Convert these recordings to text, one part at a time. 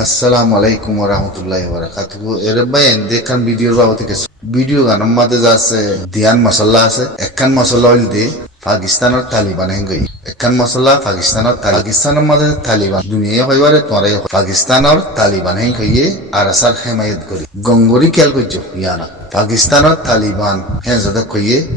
Assalamu alaikum warahmatullahi wabarakatuh. Erbayan dekan video ba hote kes video ga namade jase diyan masala ase ekkan masala ilde Pakistan or Taliban hengai ekkan masala Pakistan made Taliban duniya hoibare tore Pakistan or Taliban hengai arasar himayat kori gongori kel gojo yana Pakistan or Taliban henzada koye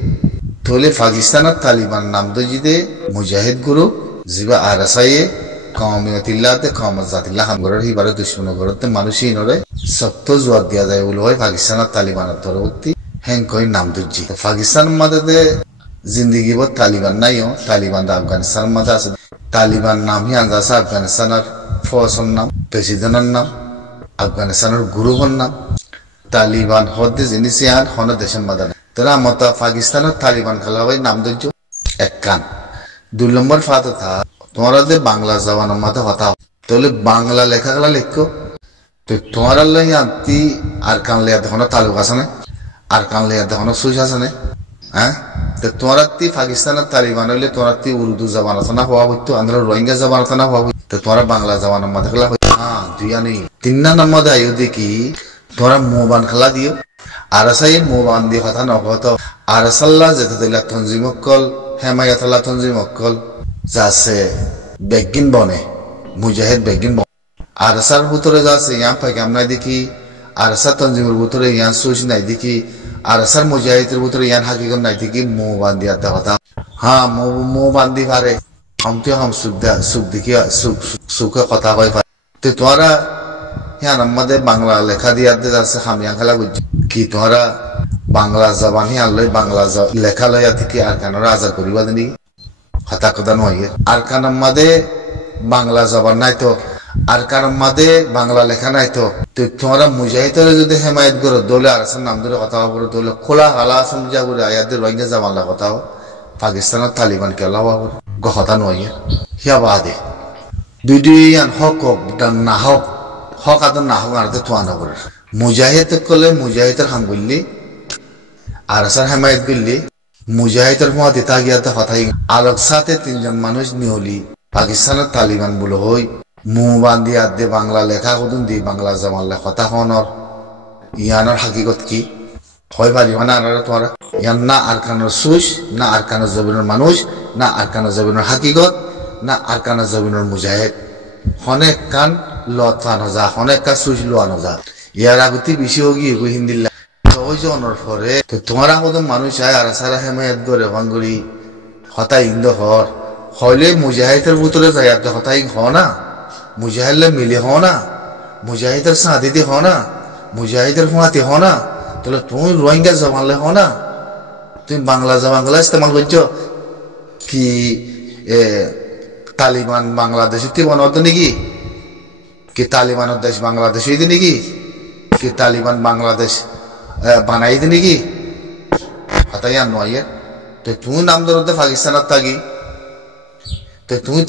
tole Pakistan or Taliban nam dojide mujahid guru ziba arasaye কওমিয়তিল্লাহতে কওমজাতিল্লাহ হামগরের হিবারে দুশমন গরতে মানুষই নরে সত্য জোয়ার দিয়া যায় বলে হয় পাকিস্তানের তালিবানের পরবর্তী হেঙ্কই নাম দুজি পাকিস্তান মাদে জিন্দেগি বত তালিবান নাইও তালিবান দা আফগানিস্তান মাদে আছে তালিবান নাম হি আনজাসা আফগানিস্তানের ফৌজের নাম প্রেসিডেন্টের নাম আফগানিস্তানের গুরুর নাম তালিবান হদে জিনিসিয়ান হন দেশের মাদে তারা মত পাকিস্তানের তালিবান খেলাবাই নাম দুজি এককান দুই নম্বর ফাতো থা তোমারা যে বাংলা জবানের মধ্যে কথা তাহলে বাংলা লেখাগুলা লিখো তো তোমার আনতি আর কান লেয়া দেখো তালুক আছে না আর কান লেয়া দেখো সুইচ আছে না হ্যাঁ তো তোমার পাকিস্তানের তালিবান হইলে তোমার উর্দু জবান আছে না হওয়া হইতো আমরা রোহিঙ্গা জবান আছে না হওয়া তো তোমার বাংলা জবানের মধ্যে খেলা হ্যাঁ দুইয়া নেই তিন নম্বর আয়ো দেখি তোমরা মোবান খেলা দিও আর আসাই মোবান দিয়ে কথা নকত আর আসাল্লাহ যেতে দিলা তঞ্জিম অক্কল হেমায়াতাল্লাহ তঞ্জিম অক্কল যাচ্ছে বেগিন বনে মুজাহিদ বেগিন বনে আরসার ভিতরে যাচ্ছে ইয়ান পাইকাম নাই দেখি আরসার তঞ্জিমের ভিতরে ইয়ান সুইচ নাই দেখি আরসার মুজাহিদের ভিতরে ইয়ান হাকিকত নাই দেখি মো বান্ধি আদা কথা হ্যাঁ মো বান্ধি পারে হামতেও হাম সুখ দেখি সুখে কথা কই পারে তো তোরা ইয়ান আমাদের বাংলা লেখা দিয়ে যাচ্ছে হামিয়া খেলা বুঝছি কি তোরা বাংলা জবান হিয়ান লই বাংলা লেখা লইয়া থেকে আর কেন আজাদ করিবা দিনি হতা কথা নয় আর কানার মাদে বাংলা জবান নাই তো আর কানার মাদে বাংলা লেখা নাই তো তোমরা মুজাহিদের যদি হেমায়ত করো দলে আর নাম ধরে কথা হবো দলে খোলা হালা সমঝা করে আয়াদের রোহিঙ্গা জবান কথা হো পাকিস্তানের তালিবান কেলা হবো কথা নয় হিয়া বাদে দুই হক না হক হক আদর না হোক আর তোয়ান হবো মুজাহিদ করলে মুজাহিদের হাম বললি আর আসার হেমায়ত করলি মুজাহিদের মহাতে তাগিয়াতে কথাই আলোক সাথে তিনজন মানুষ নিহলি পাকিস্তানের তালিবান বলে হই মুহ বান্ধি আদে বাংলা লেখা কদুন দি বাংলা জামাল কথা হনর ইয়ানোর হাকিকত কি হয় পারি মানে আর তোমরা ইয়ান না আরকানোর সুইচ না আরকানোর জবিনের মানুষ না আরকানোর জবিনের হাকিকত না আরকানোর জবিনের মুজাহিদ অনেক কান লানো যা অনেক কান সুইচ লানো যা ইয়ার আগতি বেশি হোগি এগো হিন্দিল্লা জনের পরে তোমারা কত মানুষ আয় আর সারা হেমায়ত করে ভাঙ্গুরি হতাই ইন্দ হর হইলে মুজাহিদের ভিতরে যাই হতাই হ না মুজাহিদলে মিলে হ না মুজাহিদের সাদিদি হ না মুজাহিদের হুঁয়াতে হ না তাহলে তুমি রোহিঙ্গা জবানলে হ না তুমি বাংলা জবানগুলা ইস্তেমাল করছো কি তালিবান বাংলাদেশ বানাতে নাকি কি তালিবানের দেশ বাংলাদেশ নাকি কি তালিবান বাংলাদেশ বানাই দি নাকি হতাই আর নয় তো তুমি নাম ধরতে পাকিস্তানের থাকি তো তুমি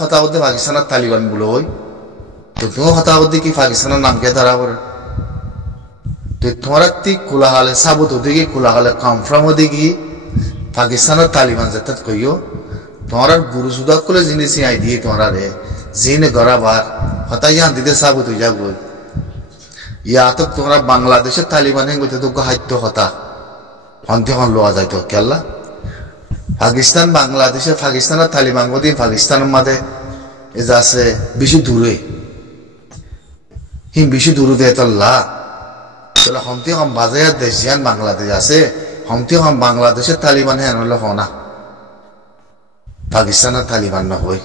কথা বলতে পাকিস্তানের তালিবান বলো হই তো তুমি কথা বলতে কি পাকিস্তানের নামকে ধরা করে তো তোমার কোলাহালে সাবুত দেখি কোলাহালে কনফার্ম দেখি পাকিস্তানের তালিবান যেতে কইও তোমার গুরু সুদা করে জিনিস আই দিয়ে তোমার রে জিনে গড়াবার হতাই আন দিতে সাবুত হয়ে যাবো ইয়া তো তোমরা বাংলাদেশের তালিবান হেঙ্গতে তো হাইত্য হতা অন্তে হন লোয়া যাইতো কেল্লা পাকিস্তান বাংলাদেশের পাকিস্তানের তালিবান দিন পাকিস্তানের মাঝে এ যাচ্ছে বেশি দূরে হিম বেশি দূরে দেয় তোল্লা তাহলে হমতি হম বাজার দেশ জিয়ান বাংলাদেশ আছে হমতি হম বাংলাদেশের তালিবান হেন হলে হনা পাকিস্তানের তালিবান না হই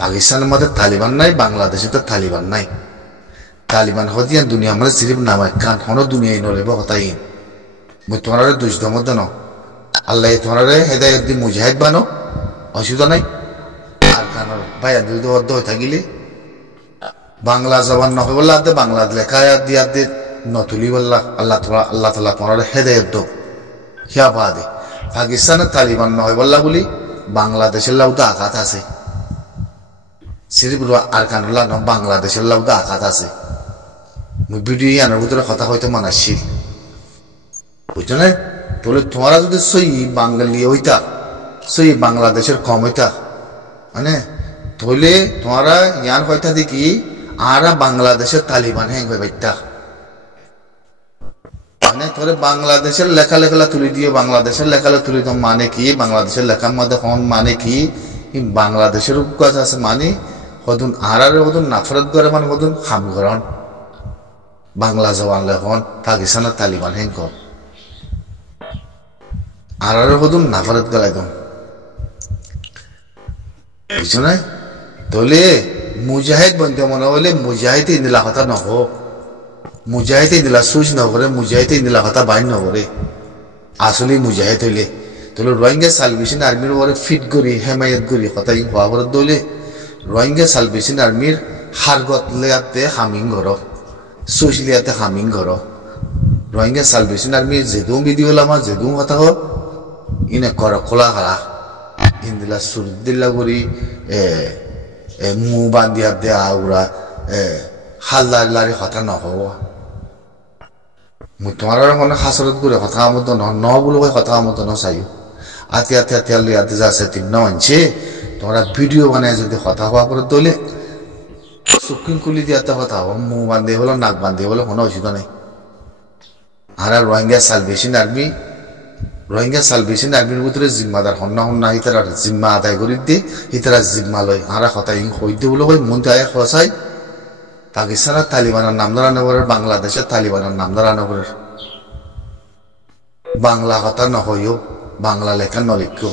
পাকিস্তানের মধ্যে তালিবান নাই বাংলাদেশে তো তালিবান নাই তালিবান হদিয়ান দুনিয়া মানে সিরিফ নামায় কান হনো দুনিয়ায় নলে হতাই মুই তোমার দুষ দমত ন আল্লাহ তোমার হেদায়ত দি মুজাহিদ বানো অসুবিধা নাই আর কানোর ভাইয়া দুই অর্ধ হয়ে থাকিলে বাংলা জবান নহে বললা আদে বাংলা লেখা দিয়া দে নতুলি বললা আল্লাহ তাআলা তোমার হেদায়ত দো হিয়া বাদে পাকিস্তানের তালিবান নহে বললা বলি বাংলাদেশের লাউদা আঘাত আছে সিরিফ আর কানুল্লাহ ন বাংলাদেশের লাউদা আঘাত আছে ভিডিও আনার ভিতরে কথা হয়তো মানাসিল বুঝছো না তাহলে তোমরা যদি সই বাঙালি হইতা সই বাংলাদেশের কম হইতা মানে তাহলে তোমরা ইয়ান হইতা দেখি আরা বাংলাদেশের তালিবান হ্যাঁ বাইটা মানে তোরে বাংলাদেশের লেখালেখা তুলি দিয়ে বাংলাদেশের লেখালে তুলি তো মানে কি বাংলাদেশের লেখার মধ্যে হন মানে কি বাংলাদেশের উপকাজ আছে মানে হদুন আরারে হদুন নাফরত করে মানে হদুন হাম গ্রহণ বাংলা জওয়ান লেখন পাকিস্তানের তালিবান হ্যাঁ কর আরারে হদুন নাফরত গলাই দম বুঝছো না তোলে মুজাহিদ বনতে মনে হলে মুজাহিদ ইন্দিলা কথা নহ মুজাহিদ ইন্দিলা সুইচ নকরে মুজাহিদ ইন্দিলা কথা বাইর নকরে আসলে মুজাহিদ হইলে তোলে রোহিঙ্গা সালভেশন আর্মির ওরে ফিট করি হেমায়ত করি কথা ই হওয়া করে দলে রোহিঙ্গা সালভেশন আর্মির হারগত লিয়াতে হামিং ঘর সুইচ লিয়াতে হামিং ঘর রোহিঙ্গা সালভেশন আর্মির যেদু ভিডিও লামা যেদু কথা হোক ইনে কর খোলা হারা ইন্দিলা সুরদিল্লা করি মু বান্ধিয়া দেয়া ওরা হাল্লার লারি কথা নহব মই তোমার মনে হাসরত করে কথা মতো ন বলে কথা মতো নচাইও আতি আতি আতি আলি আতি যাচ্ছে তিন নছে তোমরা ভিডিও বানায় যদি কথা হওয়া করে দলে চুকিং কুলি দিয়াতে কথা হব মু বান্ধে হলো নাক বান্ধে হলো কোনো অসুবিধা নেই আর রোহিঙ্গা সালভেশন আর্মির ভিতরে জিম্মাদার হন্না হিতারা জিম্মা আদায় করি দিয়ে হিতারা জিম্মা লয় আর কথা ইং হইতে বলে কই মন আয় খসাই পাকিস্তানের তালিবানের নাম ধরা নগরের বাংলাদেশের তালিবানের নাম ধরা নগরের বাংলা কথা নহইও বাংলা লেখা নলিখ্য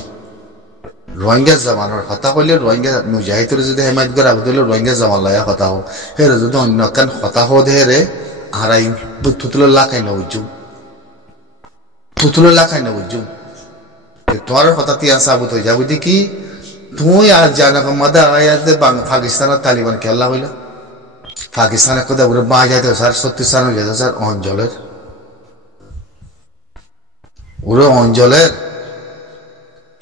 রোহিঙ্গা জামানের কথা কইলে রোহিঙ্গা মুজাহিদের যদি হেমায়ত করা দিলে রোহিঙ্গা জামান লয়া কথা হোক হেরে যদি অন্য কান কথা হো দেরে আর তুতুলো লাখাই নবুঝু তুতুলো লাখাই নবুঝু তোমার কথা তিয়া সাবুত হয়ে যাবো দেখি তুই আর জানা মাদা আয়াতে পাকিস্তানের তালিবান খেলা হইল পাকিস্তানের কথা বলে মা যাইতে স্যার 36 সাল যেত স্যার অঞ্চলের ওরে অঞ্চলের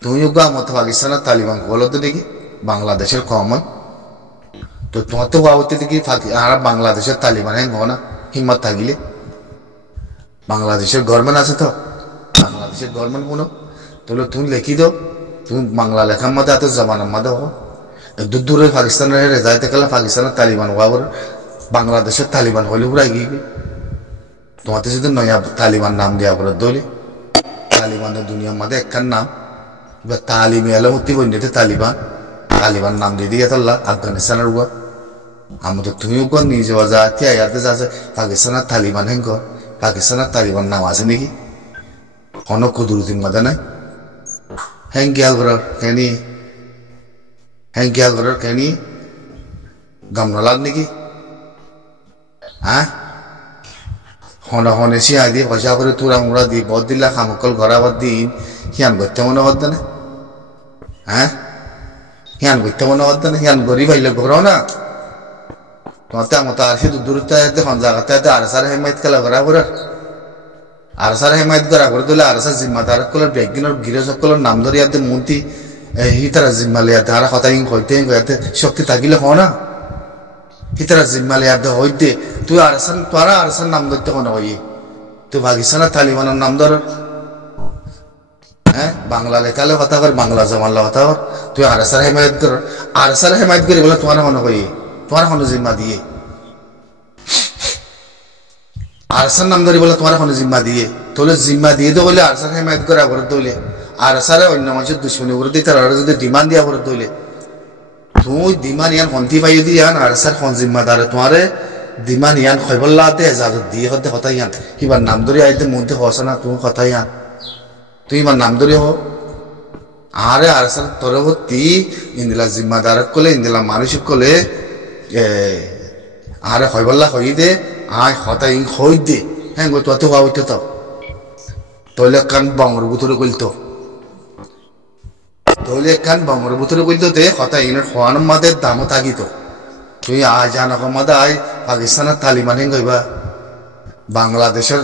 তুমিও গা মতো পাকিস্তানের তালিবান বলো তো দেখি বাংলাদেশের কমন তো তোমার তো বাবুতে দেখি আর বাংলাদেশের তালিবান হ্যাঁ না হিম্মত থাকিলে বাংলাদেশের গভর্নমেন্ট আছে তো বাংলাদেশের গভর্নমেন্ট কোনো তাহলে তুমি লিখি দাও তুমি বাংলা লেখার মধ্যে এত জমানার মধ্যে হো দূর দূরে পাকিস্তানের রেজাইতে গেলে পাকিস্তানের তালিবান হওয়া বাংলাদেশের তালিবান হলে পুরা এগিয়ে তোমাদের যদি নয়া তালিবান নাম দেওয়া করে দলে তালিবানের দুনিয়ার মধ্যে একখান নাম এবার তালিমে এলো হতে বন্যতে তালিবান নাম দিয়ে দিয়ে তাল্লা আফগানিস্তানের উপর আমাদের তুমিও কর নিজে যা তিয়াতে যাচ্ছে পাকিস্তানের তালিবান হেন কর পাকিস্তানের তালিবান নাম আছে নাকি কোনো কুদরতির মধ্যে নাই হ্যাং গিয়াল করার কেনি গামনালার নাকি হ্যাঁ হনে সিয়া দিয়ে পয়সা করে তুরা মুড়া দি বদ দিলা খামকল ঘরাবার দিন হিয়ান করতে মনে হত না হ্যাঁ হিয়ান করতে মনে হত না হিয়ান গরিব হইলে ঘরাও না তোমাতে আমতা আর সে দূরত্ব হন জায়গাতে আর সার হেমায়ত খেলা করা করে আর সার হেমায়ত করা করে দিলে আর সার জিম্মাদার কলার ব্যাগিনের গিরে সকলের নাম ধরিয়াতে মন্ত্রী হিতারা জিম্মা লিয়াতে আর কথা হইতে শক্তি থাকিলে হ না হিতারা জিম্মা লিয়াতে হইতে তুই আরসান তোরা আরসান নাম ধরতে কোনো হই তুই পাকিস্তানের তালিবানের নাম ধর হ্যাঁ বাংলা লেখালে কথা কর বাংলা জমানলে কথা কর তুই আরসার হেমায়ত কর আরসার হেমায়ত করি বলে তোমার মনে হই তোমার কোনো জিম্মা দিয়ে আরসার নাম ধরি বলে তোমার কোনো জিম্মা দিয়ে তোলে জিম্মা দিয়ে তো বলে আরসার হেমায়ত করা করে দইলে আর সারে অন্য মানুষের দুশ্মনী করে দিই তারা যদি ডিমান্ড দিয়া করে দইলে তুই ডিমান্ড ইয়ান হন্তি পাই যদি ইয়ান আর সার খন জিম্মাদার তোমারে ডিমান্ড ইয়ান খৈবল্লা দে এজাজত দিয়ে হতে কথা ইয়ান কিবার নাম ধরে আইতে মধ্যে হস না তুমি কথা ইয়ান তুই ইমান নাম ধরে হো আরে আর সার তরবর্তী ইন্দিলা জিম্মাদার কলে ইন্দিলা মানসিক কলে আরে খৈবল্লা হই দে আয় হতা ইং হই দে হ্যাঁ গো তো হওয়া হইতে তো তৈলে কান বঙ্গর ভিতরে কইতো তৈলে কান বঙ্গর ভিতরে কইতো তে কথা ইনের হওয়ার মাদের দামও থাকিত তুই আয় জানাক মাদা আয় পাকিস্তানের তালিবান হেন কইবা বাংলাদেশের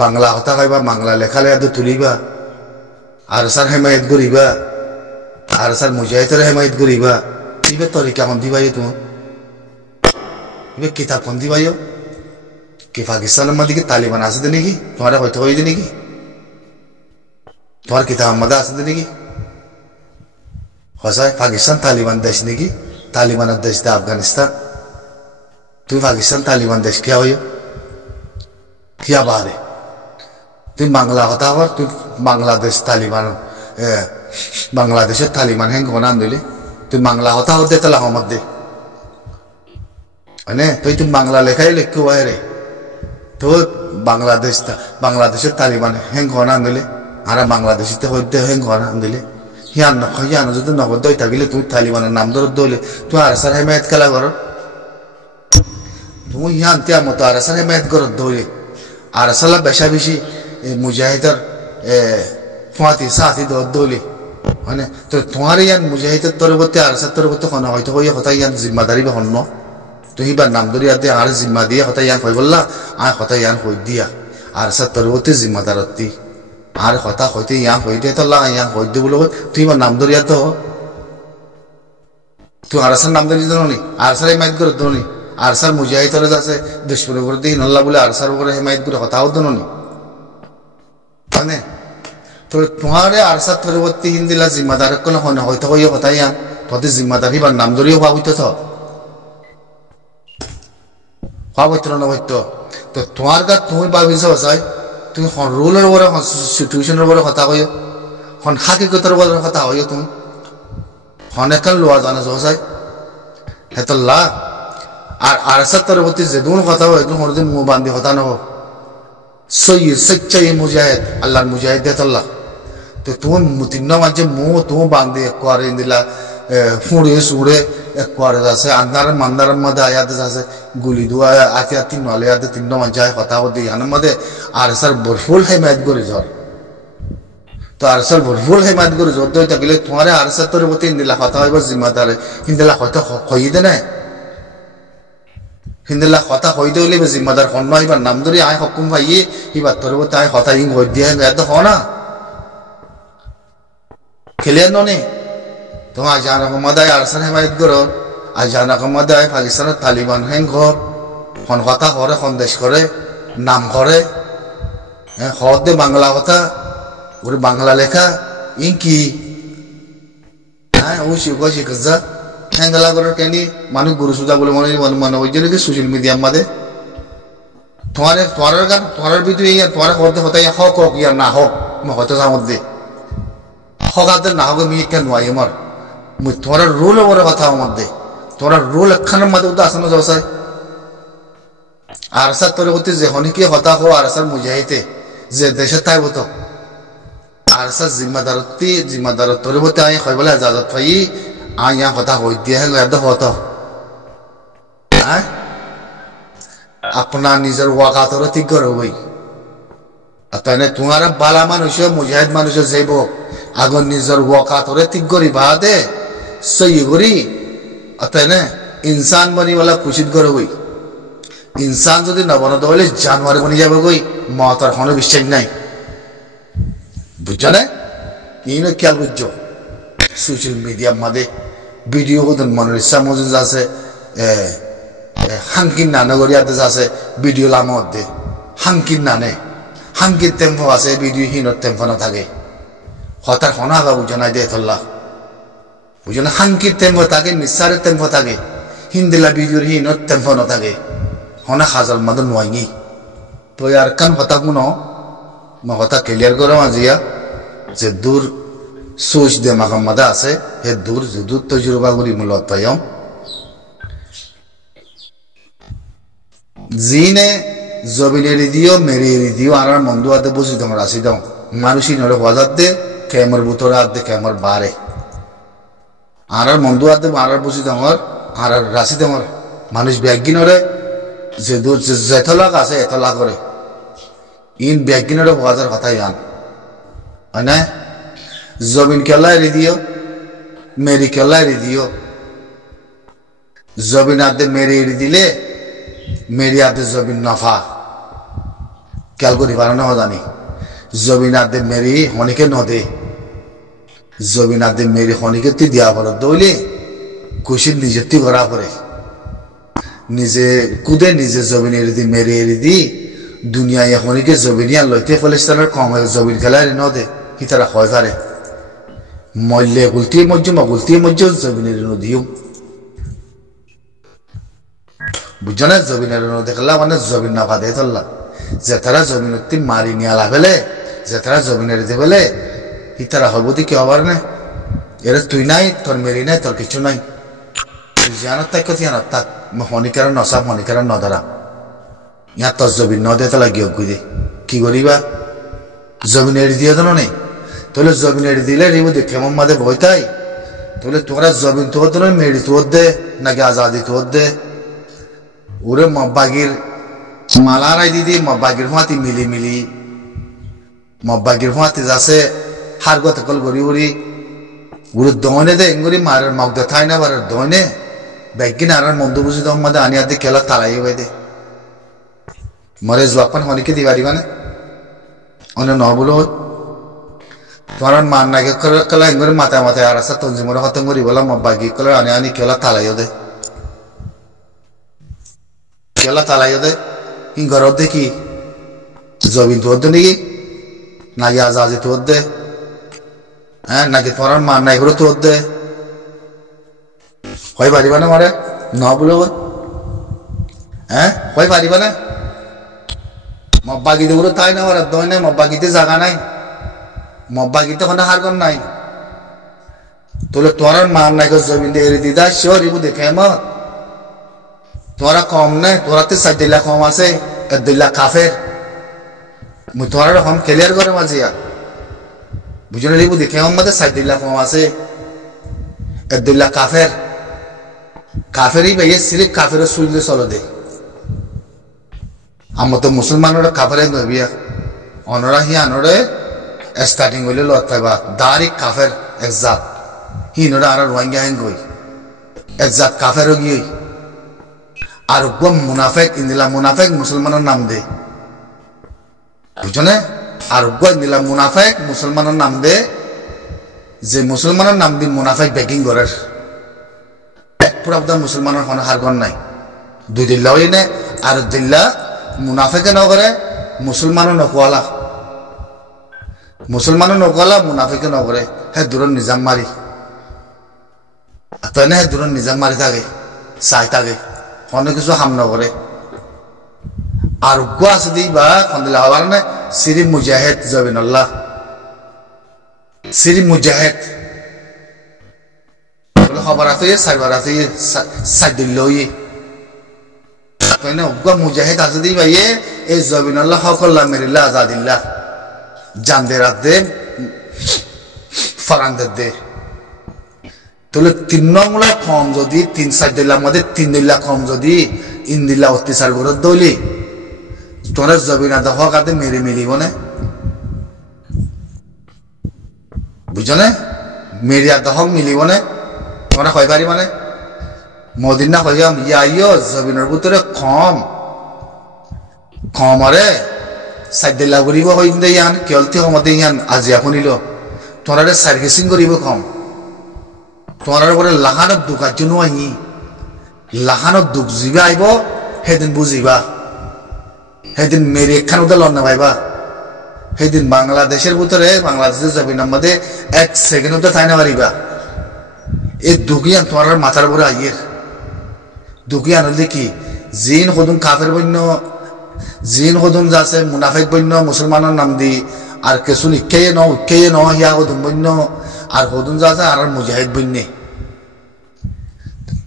বাংলা হতা কইবা বাংলা লেখালে আদে তুলিবা আর সার হেমায়ত করিবা আর সার মুজাহিদের হেমায়ত করিবা ইবে তরিকা কোন দিবাই তুমি ইবে কিতাব কোন দিবাই কি পাকিস্তানের মধ্যে কি তালিবান আছে নাকি তোমার হয়তো হইতে নাকি তোমার কিতাব মধ্যে আছে নাকি হসায় পাকিস্তান তালিবান দেশ নাকি তালিবানের দেশ দে আফগানিস্তান তুই পাকিস্তান তালিবান দেশ কে হইয়া কিয়া বারে তুই বাংলা কথা হর তুই বাংলাদেশ তালিবান বাংলাদেশের তালিবান হ্যাঁ গনা আনদিলে তুই বাংলা কথা হতে তালা হমত দে মানে তুই বাংলা লেখাই লিখতে হয় রে তো বাংলাদেশের তালিবান হ্যাঁ গনা আনদিলে আর বাংলাদেশিতে হইতে হ্যাঁ গনা আনদিলে হিয়ান হিয়ানো যদি নগদ দই থাকিলে তুই তালিবানের নাম ধরে দইলে তুই আর সার হেমায়ত খেলা কর তুমি হিয়ান তিয়া মতো আর সার হেমায়ত কর দইলে আর সালা বেশা বেশি মুজাহিদের ফাঁতি সাথী দৌলি মানে তো তোমার ইয়ান মুজাহিদের তরবতে আর সার তরবতে কোনো হয়তো হইয়া কথা ইয়ান জিম্মাদারি বা হন্য তুই এবার নাম ধরি আদে আর জিম্মা দিয়ে কথা ইয়ান হই বললা আর কথা ইয়ান হই দিয়া আর সার তরবতে জিম্মাদারতি আর কথা হইতে ইয়ান হই দিয়ে তো ইয়ান হই দিয়ে বলে তুই এবার নাম ধরি আদ তুই আর সার নাম ধরি জানি আর সার হেমায়ত করে দনি আর সার মুজাহিদরে আছে দুশ্মনের উপর দিয়ে নল্লা বলে আর সার উপরে হেমায়ত করে কথা হতো নি মানে তো তোমার আর সার পরবর্তী হিন্দিলা জিম্মাদার কোনো হয়তো হইয়া কথা ইয়ান তোদের জিম্মাদারি বা নাম ধরিও ভাব হইতো তো ভাব হইতো না হইতো তো তোমার কাছে তুমি ভাবিছ চাই তুমি রুলের উপরে সিচুয়েশনের উপরে কথা কইও হন হাকিকতের উপরে কথা হইও তুমি হন এখন লোয়া জানা চাই হেতল্লা আর আরসার তরবর্তী যে দুন কথা হয় তুমি হরদিন মুখ বান্ধি কথা নব সৈয়দ সচ্চাই মুজাহিদ আল্লাহর মুজাহিদ হেতল্লা তো তুমি তিন মাঝে মুখ তুমি বান্ধি একবারে দিলা ফুঁড়ে সুড়ে একবারে আছে আন্ধার মান্দারের মধ্যে আয়াতে আছে গুলি দুয়া আতে তিন নলে আতে তিন মাঝে কথা হতে ইয়ানের মধ্যে আরসার ভরপুর হেমায়ত করে ঝড় তো আরসার ভরপুর হেমায়ত করে ঝড় দই থাকিলে তোমার আরসার তরবর্তী হিন্দিলা কথা হইব জিম্মাদারে হিন্দিলা হয়তো হই দে না হিন্দিলা কথা হইতে হইলে জিম্মাদার হন্য এবার নাম ধরে আয় হকুম ভাইয়ে এবার তোর মতো আয় কথা ইং হই দিয়ে এত হ না খেলে নে তোমার জানা কমাদায় আরসান হেমায়ত করো আর জানা কমাদায় পাকিস্তানের তালিবান হ্যাং ঘর হন কথা করে সন্দেশ করে নাম করে হ্যাঁ হদে বাংলা কথা ওর বাংলা লেখা ইং কি হ্যাঁ ও শিখো শিখা হ্যাঙ্গলা করার কেন মানুষ গুরু সুদা বলে মনে ওই জন্য সোশ্যাল মিডিয়ার মাঝে তোমার গান তোমার ভিতরে তোমার করতে হতে হক হোক ইয়ার না হোক হয়তো তার মধ্যে হকাতে না হোক আমি কেন নয় আমার তোমার রোল ওপর কথা আমার মধ্যে তোমার রোল একখানের মধ্যে তো আসানো যাও চাই আর সার তোর হতে যে হনিকে হতা হো আর সার মুজাহিতে যে দেশে থাকবো তো আর সার জিম্মাদার তোর হতে আমি হয় বলে আজাদত পাই আইয়া কথা হই দিয়ে এত হতো আপনার নিজের ওয়াকাতর ঠিক করো ভাই তাই তোমার বালা মানুষ মুজাহিদ মানুষ যাইব আগুন নিজের ওয়াকাতরে ঠিক করি বাদে সই করি তাই না ইনসান বনি বলা খুশিত করো ভাই ইনসান যদি নবনত হলে জানুয়ারি বনি যাবে গই মতার কোনো বিশ্বাস নাই বুঝছো না ইনো খেয়াল বুঝছো সোশ্যাল মিডিয়ার মধ্যে ভিডিও কতন মনের ইচ্ছা মজুদ আছে হাঙ্কিন নানগরিয়াতে আছে ভিডিও লামত দে হাঙ্কিন নানে হাঙ্কির টেম্পো আছে ভিডিও হিনত টেম্পো না থাকে হতার হনা বা বুঝো নাই দে থল্লা বুঝো না হাঙ্কির টেম্পো থাকে নিঃসারের টেম্পো থাকে হিন্দিলা ভিডিওর হিনত টেম্পো না থাকে হনা হাজার মতো নোয়াইনি তো আর কান হতা কোনো হতা ক্লিয়ার করো আজিয়া যে দূর সোচ দে মাকামাদা আছে হে দূর যদুর তজুরবা করি মূলত পাইম জিনে জবিনের দিও মেরে দিও আর মন্দু আদে বুঝি তোমার আসি দাও মানুষই নরে বাজার দে কেমর বুতরা আদে কেমর বারে আর মন্দু আদে আর বুঝি তোমার আর রাশি তোমার মানুষ ব্যাগিনরে যে দূর যেতলাক আছে এতলা করে ইন ব্যাগিনরে বাজার কথাই আন হয় না জমিন কেলা এড়ি দিও মেরি কেলা এড়ি দিও জমিন আদে মেরে এড়ি দিলে মেরি আদে জমিন নফা খেয়াল করি পারো না জানি জমিন আদে মেরি হনিকে নদে জমিন আদে মেরি হনিকে তুই দিয়া পড়ো দইলে খুশি নিজে তুই করা পড়ে নিজে কুদে নিজে জমিন এড়ি দি মেরে এড়ি দি দুনিয়া হনিকে জমিনিয়া লইতে ফলেস্তানের কম হয়ে জমিন খেলা এড়ি নদে কি তারা হয় পারে মল্লে গুলতি মজ্জ জমিনের নদীও বুঝছো না জমিনের দেখলা মানে জমিন না ফাদে ধরলা যে তারা জমিনতি মারি নিয়ে আলা ফেলে যে তারা জমিনের দিয়ে ফেলে ই তারা হব দি কি হবার না এর তুই নাই তোর মেরি নাই তোর কিছু নাই জানো তাই কথা জানো তাক হনিকার নসা হনিকার নধরা ইয়া তোর জমিন নদে তো লাগিয়ে গুদে কি করিবা জমিন এড়ি দিয়ে তো নেই তাহলে জমিন এড়ি দিলে রিবু দেখে মাদে বইতাই তাহলে তোরা জমিন তোর তো মেরি তোর দে নাকি আজাদি তোর দে ওরে মব্বাগির মালারাই দিদি মব্বাগির ফাঁতি মিলি মিলি মব্বাগির ফাঁতি যাচ্ছে হার গত কল গড়ি গড়ি গুরু দহনে দে ইঙ্গুরি মারের মগদা থাই না বারের দহনে ব্যাগিন আর মন্দ বুঝি দম মাদে আনিয়া দে খেলা তালাই হয়ে দে মরে জোয়াপান হনিকে দিবারি মানে অনে ন বলো তোমার মান নাগে কলা ইঙ্গুরি মাথায় মাথায় আর আসা তঞ্জিমরে হতম করি বলা মব্বাগি কলা আনি আনি খেলা তালাই দে খেলা তালাই দে ঘর দেখি জবিন তোর দে নাকি নাকি আজাদি তোর দে হ্যাঁ নাকি তোমার মান নাই করে তোর দে হয় পারিবা না মারে ন বলো হ্যাঁ হয় পারিবা না মব্বাগিতে বলো তাই না মারা দই নাই মব্বাগিতে জায়গা নাই মব্বাগিতে কোনো হার কর নাই তোলে তোমার মান নাই জমিন দিয়ে এড়ে দিদা শিওর ইবু দেখে মত তোরা কম নাই তোরাতে 4 লাখ কম আছে 2 লাখ কাফের মুই তোরা রকম ক্লিয়ার করে মাঝিয়া বুঝলে রিবু দেখে আমাদের 4 লাখ কম আছে 2 লাখ কাফের কাফেরই ভাইয়ে সিরিফ কাফের সুইলে চলো দে আমরা তো মুসলমানরা কাফেরে নবিয়া অনরা হি আনরে স্টার্টিং হইলে লতাইবা দারি কাফের একজাত হিনরা আর রোহিঙ্গা হেঙ্গই একজাত কাফের গিয়ে আর গম মুনাফেক ইন্দিলা মুনাফেক মুসলমানের নাম দে বুঝনে আর গো ইন্দিলা মুনাফেক মুসলমানের নাম দে যে মুসলমানের নাম দি মুনাফেক বেকিং করার এক পুরাবদা মুসলমানের কোনো হারগন নাই 2 দিল্লা হই না আর দিল্লা মুনাফেকে ন করে মুসলমানও নকওয়ালা মুসলমানও নকওয়ালা মুনাফেকে ন করে হ্যাঁ দূর নিজাম মারি তাই না হ্যাঁ দূর নিজাম মারি থাকে চাই থাকে অনেক কিছু হাম নকরে আর গো আছে দিবা খন্দিলা হবার না সিরি মুজাহিদ জবিনুল্লাহ সিরি মুজাহিদ বলে খবর আছে সাইবার আছে সাইদুল্লাহ তাই না গো মুজাহিদ আছে দিবা এই জবিনুল্লাহ হকল্লা মেরিল্লাহ আজাদিল্লাহ জানদে রাত দে ফারান্দের দে তাহলে 3 নংলা কম যদি 3-4 দিল্লার মধ্যে 3 দিল্লা কম যদি ইন্দিল্লা অত্যাচার করে দলি তোরা জবিনা দহ কাতে মেরে মিলিব না বুঝছো না মেরিয়া দহ মিলিব না তোমরা কই পারি মানে মদিনা কইয়াম ইয়াইও জবিনের ভিতরে কম কমরে 4 দিল্লা করিব হইম দে ইয়ান কেলতি মধ্যে ইয়ান আজিয়া শুনিল তোরা সার্ভিসিং করিব কম তোমার উপরে লাহানত দুঃখার জন্য আইনি লাহানত দুঃখ জিবা আইব সেদিন বুঝিবা সেদিন মেরে একখান উদা লন্না পাইবা সেদিন বাংলাদেশের ভিতরে বাংলাদেশের জমিনের মধ্যে 1 সেকেন্ড উদা থাই না পারিবা এই দুঃখিয়ান তোমার মাথার উপরে আইয়ের দুঃখিয়ান হলে কি জিন সদুন কাফের বন্য জিন সদুন যাচ্ছে মুনাফেক বন্য মুসলমানের নাম দি আর কিছু ইকেয়ে ন হিয়া সদুন বন্য আর হদুন যাচ্ছে আর মুজাহিদ বন্যে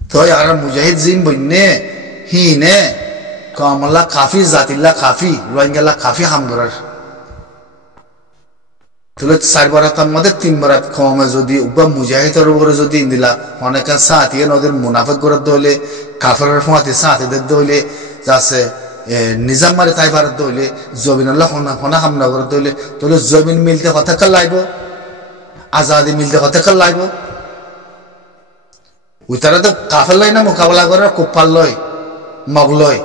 তো আর মুজাহিদ জিন বন্যে হিনে কমলা কাফি জাতিল্লা কাফি রোহিঙ্গাল্লা কাফি হামগরার তাহলে 4 বরাতের মধ্যে 3 বরাত কমে যদি উবা মুজাহিদের উপরে যদি ইন্দিলা অনেক সাথিয়ে নদের মুনাফিক করে দলে কাফেরের ফাঁতে সাথে দলে যাচ্ছে নিজাম মারে তাই ভারত দলে জবিনুল্লাহ হনা হামলা করে দলে তাহলে জমিন মিলতে কথা কাল লাগবো আজাদি মিলতে কথা কাল লাগবো উতারা তো কাফের লয় না মোকাবেলা করার কুফার লয় মগ লয়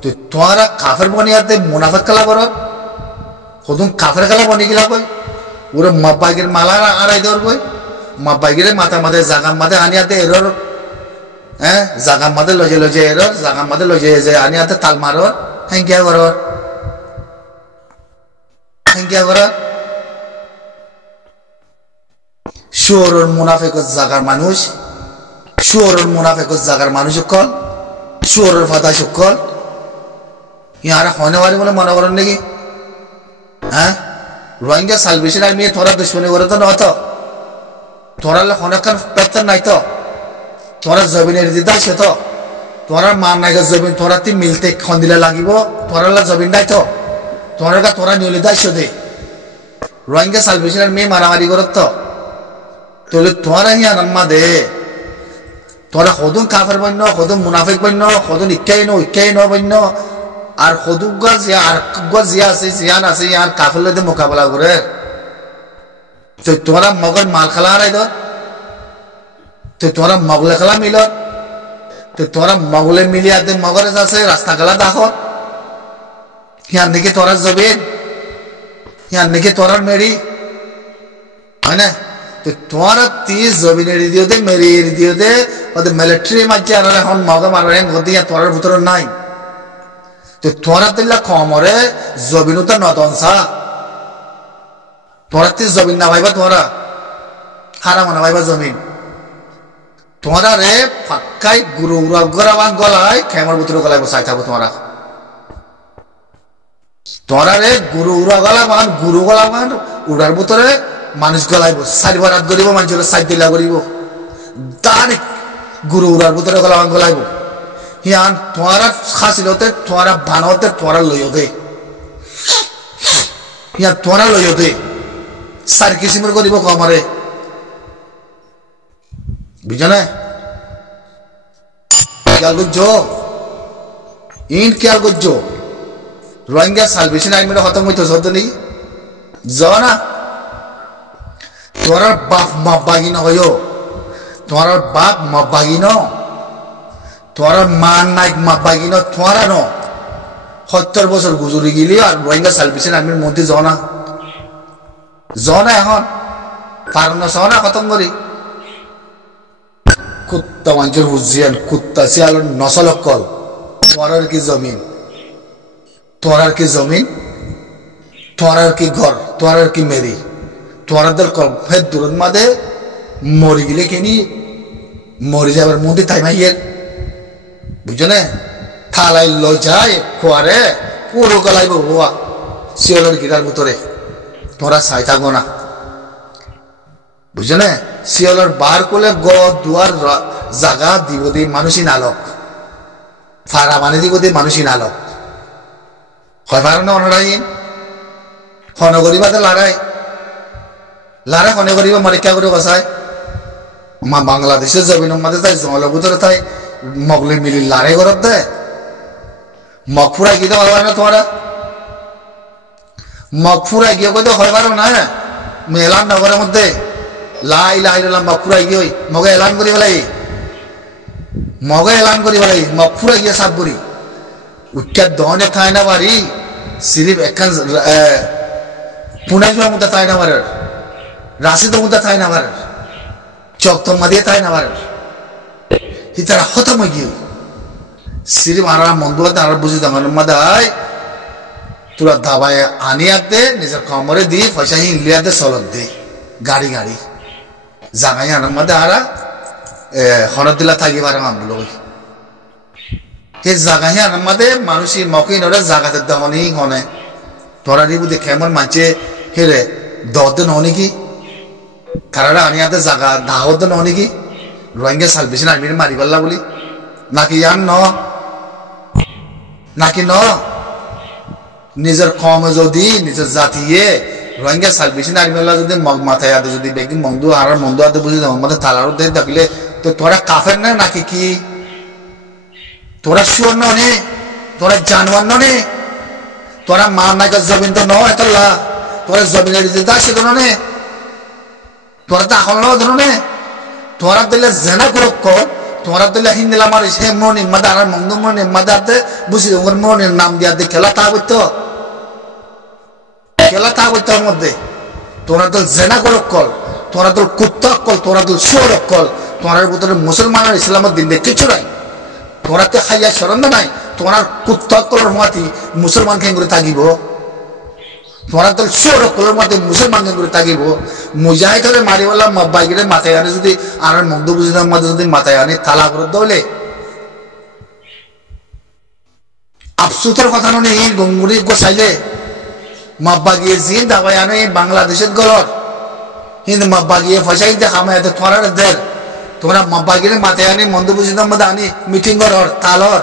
তো তোমারা কাফের বনিয়াতে মুনাফিক খেলা করো কদম কাফের খেলা বনি গিলা কই ওরা মাব্বাগির মালা আড়াই দর কই মাব্বাগিরে মাথা মাথায় জাগাম মাথায় আনিয়াতে এরর হ্যাঁ জাগাম মাথায় লজে এরর জাগাম মাথায় লজে আনিয়াতে তাল মারো হ্যাঙ্কিয়া করো শুয়োরের মুনাফিক জাগার মানুষ শুয়োরের মুনাফিক জাগার মানুষ কল সুরের ফাতা সকল ইয়ারা হনেওয়ারি বলে মনে করেন নাকি হ্যাঁ রোহিঙ্গা সালভেশন আর্মি তোরা দুশ্মনী করে তো নত তোরা হনেকান পেতেন নাই তো তোরা জমিনের দিদা সে তো তোরা মান নাইগা জমিন তোরা তি মিলতে খন্দিলে লাগিব তোরা জমিন নাই তো তোরা নিয়লি দায়িত্ব দে রোহিঙ্গা সালভেশন আর্মি মারামারি করত তো তোলে তোরা হিয়া নাম্মা দে তোরা সদুন কাফের বন্য সদুন মুনাফিক বন্য সদুন ইক্কাই ন বন্য আর সদুগা জিয়া আর জিয়া আছে জিয়ান আছে ইয়ার কাফের লইতে মোকাবেলা করে তো তোরা মগর মাল খেলা হারাই দর তো তোরা মগলে খেলা মিল তো তোরা মগলে মিলিয়ে দে মগরে আছে রাস্তা খেলা দাখত ইয়ার নাকি তোরা জবিন ইয়ার নাকি তোরার মেরি হয় না তো তোরা তিস জমিনের দিও দে মেরি দিও দে ওদের মিলিটারি মাঝে আর এখন মগা মারবেন গতি তোরার ভিতরে নাই তো তোরা দিল্লা কমরে জমিনও তো নদনসা তোরা তিস জমিন না ভাইবা তোরা হারাম না ভাইবা জমিন তোরা রে পাক্কাই গুরু গরাবান গলায় খেমার ভিতরে গলায় বসাই থাকবো তোরা রে গুরু গলাবান গুরু গলাবান উড়ার ভিতরে মানুষ গলাইব চারিবার হাত করিব মানুষের সাইড দিলা করিব ডাইরেক্ট গুরু উড়ার ভিতরে গলাবান গলাইব হিয়ান তোরা খাসিলতে তোরা বানতে তোরা লইও দে হিয়ান তোরা লইও দে সার কিসিমের করিব কমরে বুঝনে খেয়াল করছো খেয়াল করছো রোহিঙ্গা সালভেশন আর্মিটা খতম হইতো সত্য নেই যাও না তোরার বাপ মাবাগি নয় তোরার বাপ মাবাগি ন তোরার মান নাইক মাবাগি ন তোরা ন 70 বছর গুজরি গেলি আর রোহিঙ্গা সালভেশন আর্মির মধ্যে যাও না এখন পার না যাও না খতম করি কুত্তা মানুষের হুজিয়ান কুত্তা শিয়াল নসলকল তোরার কি জমিন তোরার কি জমিন তোরার কি ঘর তোরার কি মেরি তোরাদের ফের দূরত মাদে মরি গেলে কিনি মরি যাবার মধ্যে তাই মাইয়ের বুঝছো না থালাই লই যায় খোয়ারে পুরো গলাইব হওয়া শিওলের গিরার ভিতরে তোরা চাই থাকবো না বুঝছো না শিওলের বার করলে গ দুয়ার জাগা দিব দি মানুষই নালক ফারা মানে দিব দি মানুষই নালক হয় পারো না অনরাইন হন করিবাতে লড়াই হনে করিবা মারিকা করে বসায় মা বাংলাদেশের জমিনের মধ্যে তাই জঙ্গলের ভিতরে তাই মগলে মিলি লড়াই করত দে মগ ফুরাই গিয়ে দেওয়া হয় না তোমরা মগ ফুরাই গিয়ে কই তো হয় পারো না মেলান নগরের মধ্যে লাই মগ ফুরাই গিয়ে মগে এলান করি বেলাই মগ ফুরাই গিয়ে সাপ করি উঠা দহনে থাই না বাড়ি সিরিফ একখান পুনাই যাওয়ার মধ্যে তাই না বারের রাশিদের মধ্যে তাই না বারের চকতম্মা দিয়ে তাই না বারের তারা হতম গিয়ে সিরিফ আর মন্দু আর বুঝি দামের মধ্যে তোরা দাবায় আনিয়াতে নিজের কমরে দিয়ে পয়সা ইন্ডিয়াতে চলত দে গাড়ি জাগাই আনার মধ্যে আর হনত দিলা থাকিবার আমলো সেই জাগাহি আনার মধ্যে মানুষই মকই নরে জাগাতে দহনি হনে তোরা দিবু দেখে আমার মাঝে হেরে দহদিন হনি কি কারারা আনিয়াতে জাগা দাহদিন হনি কি রোহিঙ্গা সালভেশন আর্মির মারি পাল্লা বলি নাকি নিজের কম যদি নিজের জাতিয়ে রোহিঙ্গা সালভেশন আর্মিলা যদি মাথায় আদে যদি বেগি মন্দু আর মন্দু আদে বুঝি মধ্যে তালারও দিয়ে থাকলে তো তোরা কাফের না নাকি কি তোরা শুয়ার নে তোরা জানোয়ার নে তোরা মা নাইকা জমিন তো নয় তোলা তোরা জমিনের দিতে আসে তো নে তোরা তো এখন ধরনে তোরা দিলে জেনা করক কর তোরা দিলে হিন্দিলা মারিস হে মনি মাদার মন্দু মনি মাদাতে বুঝি ওর মনির নাম দিয়া দে খেলা তা বইতো ওর মধ্যে তোরা তো জেনা করক কল তোরা তো কুত্তা কল তোরা তো শুয়ার কল তোরার ভিতরে মুসলমানের ইসলামের দিন দেখে কিছু নাই তোরাতে খাইয়া সরন্দ নাই তোমার কুত্তা কলর মাতি মুসলমান কেন করে থাকিব তোরা তো শুয়ার কলর মাতি মুসলমান কেন করে থাকিব মুজাহিদরে মারিওয়ালা বাইরে মাথায় আনে যদি আর মন্দ বুঝিদার মধ্যে যদি মাথায় আনে তালা করে দলে আফসোসের কথা নয় এই গঙ্গুরি গোসাইলে মাব্বাগিয়ে জিন দাবাই আনে বাংলাদেশের গলর কিন্তু মাব্বাগিয়ে পয়সা কিন্তু হামায়াতে তোরার দের তোমরা মাব্বাগিরে মাথায় আনি মন্দ বুঝিতাম মধ্যে আনি মিটিং করর তালর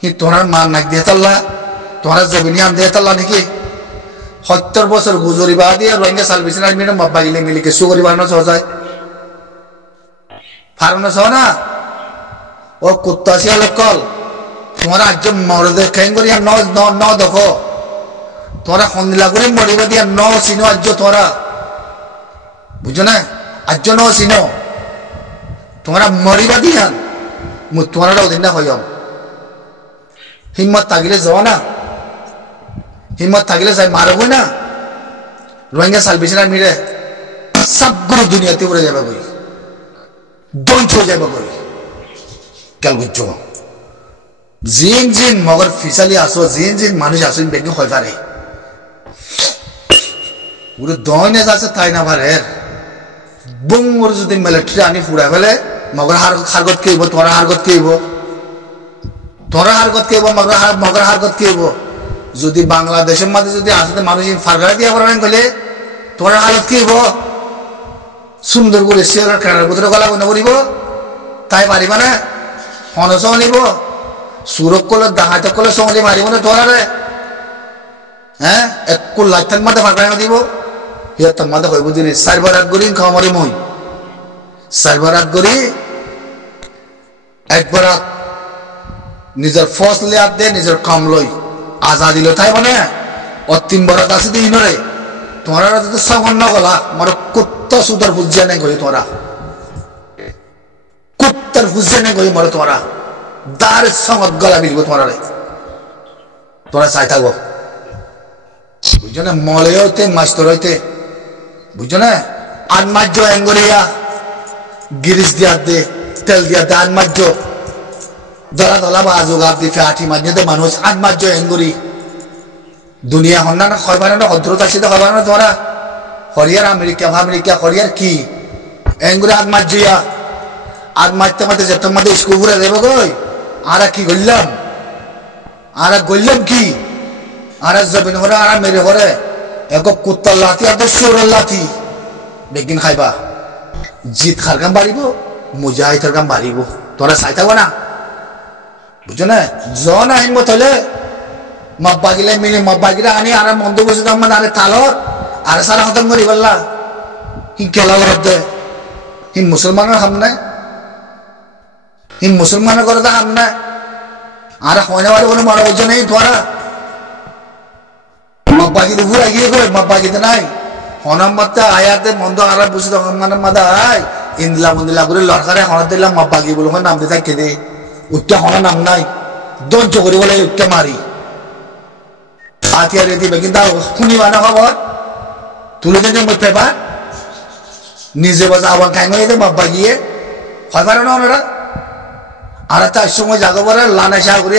কিন্তু তোরার মার নাক দিয়ে তাল্লা তোরা জমিনি আন দিয়ে তাল্লা নাকি 70 বছর গুজরি বা দিয়ে রোহিঙ্গা সার্ভিস না মিলে মাব্বাগিলে মিলিকে সুগরি বানানো সহজায় ফারনা সহ না ও কুত্তাশিয়া লোকল তোমরা আজ মরদে খেং করি আর ন দেখো তোরা হন্দিলা করে মরিবা দিয়া ন চিনো আজ তোরা বুঝো না আজ ন চিনো তোমরা মরিবা দিয়া তোমরা ওদিন না হইম হিম্মত থাকিলে যাও না হিম্মত থাকিলে যাই মারব না রোহিঙ্গা সালভেশন মিলে সবগুলো দুনিয়াতে উড়ে যাবে বই ধ্বংস হয়ে যাবে বই কেল বুঝছো জিন জিন মগর ফিসালি আসো জিন জিন মানুষ আসো বেগে হয় পারে পুরো দয়নে যাচ্ছে তাই না পারে বঙ্গর যদি মিলিটারি আনি ফুড়া ফেলে মগর হারগত কেইব তোরা হারগত কেইব তোরা হারগত কেইব মগর হারগত কেইব যদি বাংলাদেশের মধ্যে যদি আসতে মানুষ ফারগারা দিয়া পড়াবেন কইলে তোরা হালত কেইব সুন্দর করে শিয়ার কাটার ভিতরে গলা বন্ধ করিব তাই পারিবা না হনস নিব সুরক করলে দাহাত করলে সঙ্গে মারিব না তোরা রে হ্যাঁ এক লাইথান মাঠে ফাঁকা দিব ইয়া তার মাথা হইব দিনে 4 বার রাত করি খাওয়ারে মই 4 বার রাত করি একবার নিজের ফসলে আপ দে নিজের কাম লই আজাদি লো তাই মানে ও 3 বার আছে দিন রে তোরা তো সামান্য গলা মার কুত্তা সুদার বুঝিয়া নাই কই তোরা কুত্তার বুঝিয়া নাই কই মার তোরা দার সঙ্গত গলা মিলব তোরা রে তোরা চাই থাকো বুঝছো না মলে হইতে মাস্টার হইতে বুঝছো না আনমাজ্য এঙ্গরিয়া গিরিশ দিয়া দে তেল দিয়া দে আনমাজ্য দলা দলা বাজু গাব দি ফেটি মাঝে মানুষ আনমাজ্য এঙ্গরি দুনিয়া হন্না না খয়বানা না হদ্রতা সিধা খয়বানা না তোরা হরিয়ার আমেরিকা হরিয়ার কি এঙ্গুরি আনমাজ্যিয়া আনমাজতে মাঝে যেতে মাঝে স্কুল ঘুরে দেবো গই আর কি গল্লাম আর গল্লাম কি আর জবিন করে আর মেরে করে এক কুত্তার লাথি আর সুরের লাথি বেগিন খাইবা জিত খার কাম বাড়িব মুজাহিদের কাম বাড়িব তোরা চাই থাকবো না বুঝছো না জন আহিমত হলে মাব্বাগিলে মিলে মাব্বাগিরা আনি আর মন্দ বসে মানে আরে তালর আর সারা খতম করি বললা হি কেলা দে হি মুসলমানের হাম নাই হি মুসলমানের করে তো হাম নাই আর হইনা বাড়ি কোনো মনে বুঝছো নেই তোরা মাব্বাগিতে ঘুরে গিয়ে করে মাব্বাগিতে নাই হনাম মাত্রা আয়াতে মন্দ আর বুঝি মানে মাদা আয় ইন্দিলা মন্দিলা করে লড়কারে হনা দিলাম মাব্বাগি বলে নাম দিয়ে থাকে দে উঠটা হনা নাম নাই দঞ্চ করি বলে উঠটা মারি আতিয়ারে দিবে কিন্তু শুনিবা না খবর তুলে দিতে মই পেপার নিজে বাজা আবার খাই নয় মাব্বাগিয়ে হয় পারে না ওনারা আর তার সময় জাগো বলে লানা শাহ করি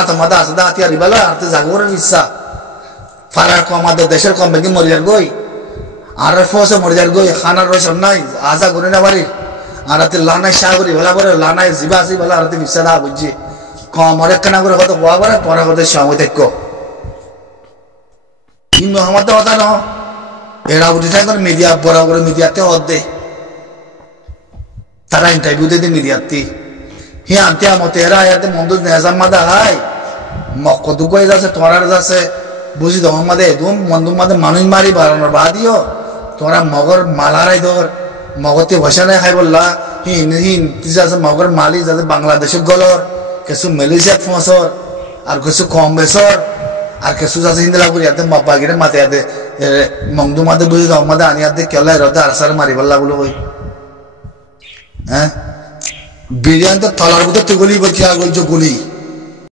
আতমাদা আসে আতিয়ারি বেলা আর তো জাগো বলে ইচ্ছা ফারার কম আমাদের দেশের কম বেগি মরে যার গই আর ফসে মরে যার গই খানার রয়েছে নাই আজা করে না বাড়ি আর লানায় শাহ করি বেলা করে লানায় জিবা আসি বেলা আর বিশ্বাস দা বুঝছি কম অনেক কেনা করে কত বয়া করে পরে কত সময় দেখো কিন্তু আমার তো কথা ন এরা উঠে থাকে মিডিয়া বড় করে মিডিয়াতে অর্ধে তারা ইন্টারভিউ দিতে মিডিয়াতে হি আনতে আমতে এরা আয়াতে মন্দ নেজাম মাদা হাই মক্কদু কই যাচ্ছে তোরার যাচ্ছে বুঝি তো আমাদের একদম মন্দ মাদে মানুষ মারি বাড়ানোর বা দিও তোরা মগর মালারাই ধর মগতে বসে নাই খাই বললা যাচ্ছে মগর মালি যাতে বাংলাদেশের গলর কিছু মালয়েশিয়াত ফসর আর কিছু কম বেসর আর কিছু যাচ্ছে হিন্দিলা করি ইয়াতে বাগিরে মাতে ইয়াতে মংদু মাদে বুঝি তো আমাদের আনি ইয়াতে কেলা এরতে আর সারে মারি বললা বলো ওই হ্যাঁ বিরিয়ানি তো তলার ভিতর তুই গলি বলছি আর বলছো গুলি